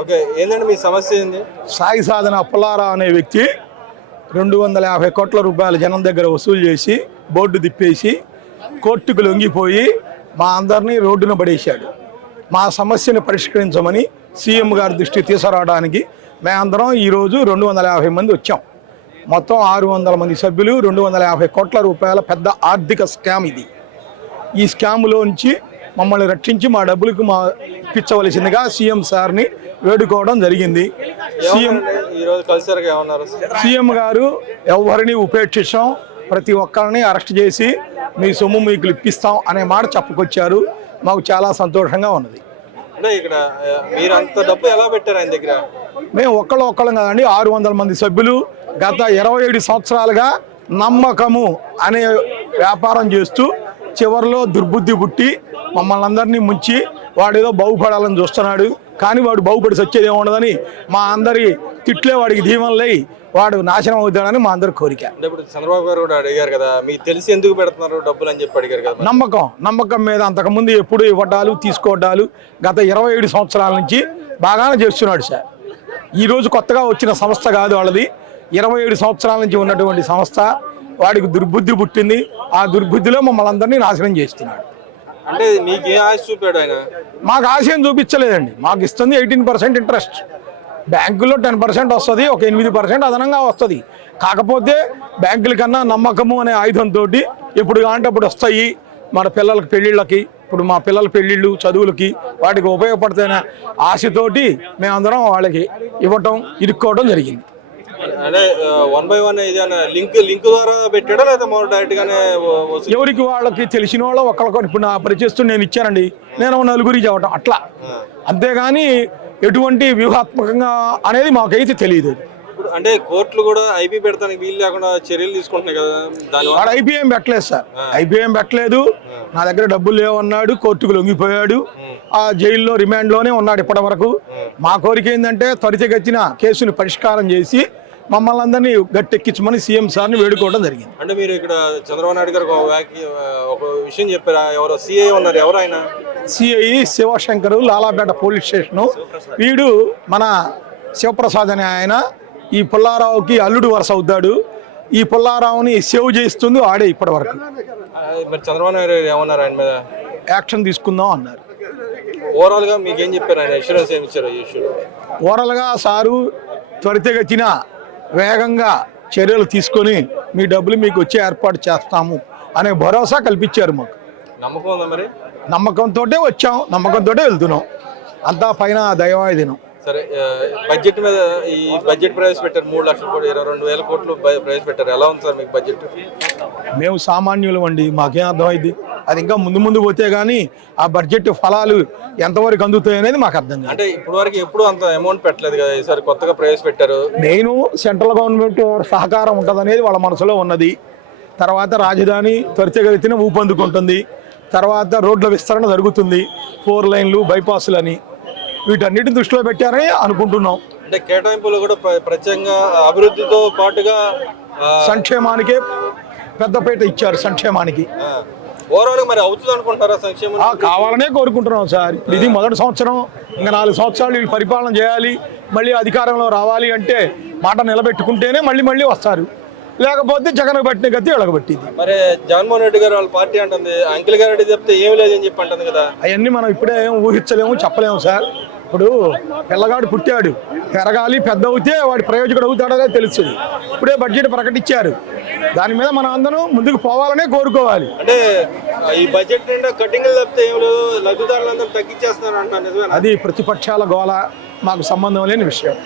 Okay, ఏందండి మీ సమస్య ఏంది? సాయి సాధన పుల్లారావు అనే వ్యక్తి 250 కోట్ల రూపాయలు జనం దగ్గర వసూలు చేసి బోర్డు తిప్పేసి కోర్టుకు లొంగిపోయి మా అందరినీ రోడ్డున పడేశాడు. మా సమస్యను పరిష్కరించమని సీఎం గారి దృష్టికి తీసుకురావడానికి మేమందరం ఈరోజు 250 మంది వచ్చాం. మొత్తం 600 మంది సభ్యులు, 250 కోట్ల రూపాయల పెద్ద ఆర్థిక స్కామ్ ఇది. ఈ స్కామ్లోంచి మమ్మల్ని రక్షించి మా డబ్బులకు మా ఇప్పించవలసిందిగా సీఎం సార్ని వేడుకోవడం జరిగింది. సీఎం గారు ఎవరిని ఉపేక్షించాం, ప్రతి ఒక్కరిని అరెస్ట్ చేసి మీ సొమ్ము మీకు ఇప్పిస్తాం అనే మాట చెప్పుకొచ్చారు. మాకు చాలా సంతోషంగా ఉన్నది. అంటే ఇక్కడ మీరు అంత డబ్బు ఎలా పెట్టారు ఆయన దగ్గర? మేము ఒక్కళ్ళం కదండి, 600 మంది సభ్యులు గత 27 సంవత్సరాలుగా నమ్మకము అనే వ్యాపారం చేస్తూ చివరిలో దుర్బుద్ధి పుట్టి మమ్మల్ని అందరినీ ముంచి వాడేదో బాగుపడాలని చూస్తున్నాడు. కానీ వాడు బాగుపడి సచ్చేది ఏముండదని మా అందరి తిట్లే వాడికి దీవెనలై వాడు నాశనం అవుతాడని మా అందరి కోరిక. ఇప్పుడు చంద్రబాబు గారు కూడా అడిగారు కదా, మీకు తెలిసి ఎందుకు పెడుతున్నారు డబ్బులు అని చెప్పి అడిగారు కదా. నమ్మకం మీద అంతకుముందు ఎప్పుడు ఇవ్వడాలు తీసుకోవడాలు గత 27 సంవత్సరాల నుంచి బాగానే చేస్తున్నాడు సార్. ఈరోజు కొత్తగా వచ్చిన సంస్థ కాదు వాళ్ళది, 27 సంవత్సరాల నుంచి ఉన్నటువంటి సంస్థ. వాడికి దుర్బుద్ధి పుట్టింది, ఆ దుర్బుద్ధిలో మమ్మల్ని అందరినీ నాశనం చేస్తున్నాడు. అంటే మీకు ఏ ఆశ చూపాడు ఆయన? మాకు ఆశయం చూపించలేదండి. మాకు ఇస్తుంది 18% ఇంట్రెస్ట్, బ్యాంకులో 10% వస్తుంది, ఒక 8% అదనంగా వస్తుంది. కాకపోతే బ్యాంకుల కన్నా నమ్మకము అనే ఆయుధంతో ఎప్పుడు కాంటే అప్పుడు వస్తాయి మన పిల్లలకి పెళ్ళిళ్ళకి. ఇప్పుడు మా పిల్లల పెళ్ళిళ్ళు చదువులకి వాటికి ఉపయోగపడుతున్న ఆశతోటి మేమందరం వాళ్ళకి ఇవ్వటం ఇరుక్కోవడం జరిగింది. అంటే 1 by 1 లింక్ ద్వారా పెట్టాడా లేదా డైరెక్ట్ గానే? ఎవరికి వాళ్ళకి తెలిసిన వాళ్ళు ఒకళ్ళకి. ఇప్పుడు నా పరిచయస్తూ నేను ఇచ్చానండి, నేను నలుగురికి చెప్పటం అట్లా, అంతేగాని ఎటువంటి వ్యూహాత్మకంగా అనేది మాకైతే తెలియదు. అంటే కోర్టులు కూడా ఐపీ పెడతానికి వీలు లేకుండా చర్యలు తీసుకుంటున్నాయి కదా, వాడు ఐపీఎం పెట్టలేదు సార్, ఐపీఎం పెట్టలేదు. నా దగ్గర డబ్బులు లేవన్నాడు, కోర్టుకు లొంగిపోయాడు, ఆ జైల్లో రిమాండ్లోనే ఉన్నాడు ఇప్పటి వరకు. మా కోరిక ఏంటంటే త్వరితగతిన కేసుని పరిష్కారం చేసి మమ్మల్ని అందరినీ గట్టెక్కించమని సీఎం సార్ని వేడుకోవడం జరిగింది. అంటే మీరు ఇక్కడ చంద్రబాబు నాయుడు గారు ఒక విషయం చెప్పారా? ఎవరో సిఐ ఉన్నారు, ఎవరు ఆయన? CI Sivashankar, Lalapet police station. వీడు మన శివప్రసాద్ అనే ఆయన ఈ పుల్లారావుకి అల్లుడు వరుస అవుతాడు. ఈ పుల్లారావుని సేవ్ చేస్తుంది ఆడే ఇప్పటి వరకు. మరి చంద్రబాబు నాయుడు ఏమన్నారు ఆయన మీద? యాక్షన్ తీసుకుందాం అన్నారు. ఓవరాల్ గా మీకు ఏం చెప్పారు ఆయన? ఇన్సూరెన్స్ ఏమి ఇచ్చారు? ఓవరాల్ గా సారు త్వరితగతిన వేగంగా చర్యలు తీసుకొని మీ డబ్బులు మీకు వచ్చే ఏర్పాటు చేస్తాము అనే భరోసా కల్పించారు మాకు. నమ్మకం ఉందా మరి? నమ్మకంతో వచ్చాం, నమ్మకంతో వెళ్తున్నాం. అంతా పైన దైవాధీనం. సరే, బడ్జెట్ మీద ఈ బడ్జెట్ ప్రవేశపెట్టారు, 3,22,000 కోట్లు ప్రవేశపెట్టారు. ఎలా ఉంది సార్ మీకు బడ్జెట్? మేము సామాన్యులం అండి, మాకేం అర్థమైంది. అది ఇంకా ముందు పోతే కానీ ఆ బడ్జెట్ ఫలాలు ఎంతవరకు అందుతాయి అనేది మాకు అర్థం కాదు. అంటే ఇప్పుడు వరకు ఎప్పుడు అంత అమౌంట్ పెట్టలేదు కదా, ఈసారి కొత్తగా ప్రవేశపెట్టారు. మెయిన్ సెంట్రల్ గవర్నమెంట్ సహకారం ఉంటుంది అనేది వాళ్ళ మనసులో ఉన్నది. తర్వాత రాజధాని త్వరితగతిన ఊపందుకుంటుంది. తర్వాత రోడ్ల విస్తరణ జరుగుతుంది, 4 లైన్లు బైపాసులని, వీటన్నిటిని దృష్టిలో పెట్టారని అనుకుంటున్నాం. అంటే కేటాయింపులు కూడా ప్రత్యేకంగా అభివృద్ధితో పాటుగా సంక్షేమానికే పెద్దపీట ఇచ్చారు. సంక్షేమానికి ఓవరాల్ మరి అవుతుంది అనుకుంటారా? సంక్షేమం కావాలనే కోరుకుంటున్నాం సార్. ఇది మొదటి సంవత్సరం, ఇంకా 4 సంవత్సరాలు వీళ్ళు పరిపాలన చేయాలి, మళ్ళీ అధికారంలో రావాలి అంటే మాట నిలబెట్టుకుంటేనే మళ్ళీ వస్తారు. లేకపోతే జగన్ పట్టిన గతి ఎలగబట్టింది. మరి జగన్మోహన్ రెడ్డి గారు వాళ్ళ పార్టీ అంటుంది, అంకిల్ గారు చెప్తే ఏమి లేదని చెప్పి అంటుంది కదా. అవన్నీ మనం ఇప్పుడే ఊహించలేము, చెప్పలేము సార్. ఇప్పుడు పిల్లగాడు పుట్టాడు, పెరగాలి, పెద్ద అవుతే వాడి ప్రయోజకుడు అవుతాడో తెలుస్తుంది. ఇప్పుడే బడ్జెట్ ప్రకటించారు, దాని మీద మనం అందరం ముందుకు పోవాలనే కోరుకోవాలి. అంటే ఈ బడ్జెట్ నిండా కటింగ్లు తప్పితే ఏం లేదు, లబ్ధిదారులందరూ తగ్గించేస్తున్నారు అంటారు. అది ప్రతిపక్షాల గోల, మాకు సంబంధం లేని విషయం.